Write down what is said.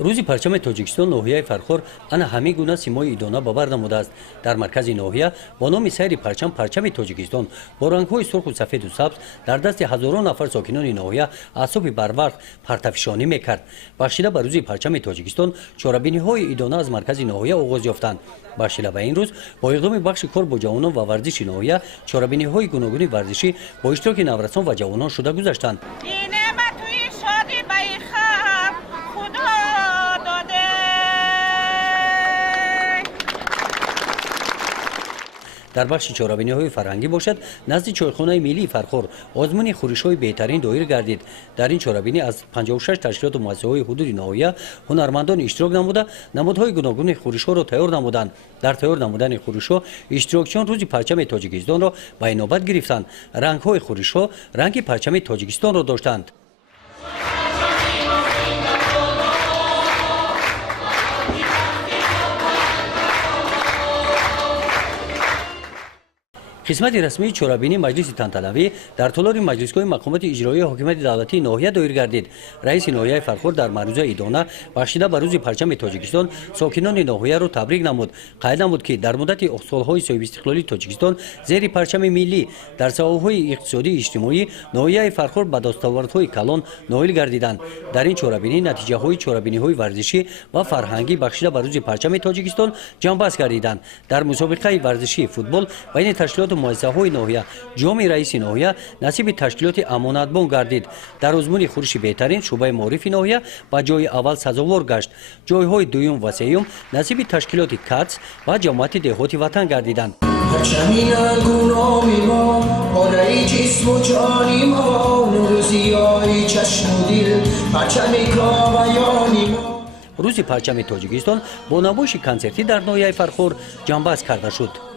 روزی پرچم تاجیکستان ناحیه فرخور آن همه گونه سیمای ایدانا باور نموده است. در مرکز ناحیه با نام سیر پرچم تاجیکستان با رنگ‌های سرخ و سفید و سبز در دست هزاران نفر ساکنان ناحیه از صبح بروقت پرتافشانی میکرد. بخشیده به روزی پرچم تاجیکستان چاره‌بینی‌های ایدانا از مرکز ناحیه آغاز یافتند. بخشیده به این روز با اقدام بخش کار با جوانان و ورزش ناحیه چاره‌بینی‌های گوناگون ورزشی با اشتراک نورسان و جوانان شده گذشتند. در بخش چاره‌بینی‌های فرهنگی باشد نزد چایخانه ملی فرخور آزمون خورش‌های بهترین دایر گردید. در این چاره‌بینی از 56 تشکیلات و مؤسسه‌های حدود ناحیه هنرمندان اشتراک نموده نمادهای گوناگون خورش‌ها را تیار نمودند. در تیار نمودن خورش‌ها اشتراکچیان روزی پرچم تاجیکستان را به نوبت گرفتند. رنگ‌های خورش‌ها رنگ پرچم تاجیکستان را داشتند. قسمت رسمی چاره‌بینی مجلس تنطلوی در تالار مجلسگاه مقامات اجرایی حکومت دولتی ناحیه دایر گردید. رئیس ناحیه فرخور در معروضه ایدانه بخشیده به روز پرچم تاجیکستان ساکنان ناحیه را تبریک نمود. قید نمود که در مدت سالهای صاحب استقلالی تاجیکستان زیر پرچم ملی در ساحه‌های اقتصادی اجتماعی ناحیه فرخور به دستاوردهای کلان نائل گردیدند. در این چاره‌بینی نتیجه‌های چاره‌بینی‌های ورزشی و فرهنگی بخشیده به روز پرچم تاجیکستان جنببست گردیدند. در مسابقه ورزشی فوتبال بین تشکیلات مؤسسه‌های ناحیه جام رئیس ناحیه نصیب تشکیلات امانتبان گردید. در آزمون خورش بهترین شعبه معرف ناحیه با جای اول سزاوار گشت. جایهای دوم و سوم نصیب تشکیلات کاتس و جماعت دهاتی وطن گردیدند. روز پرچم تاجیکستان با نمایش کنسرتی در ناحیه فرخور جنببست کرده شد.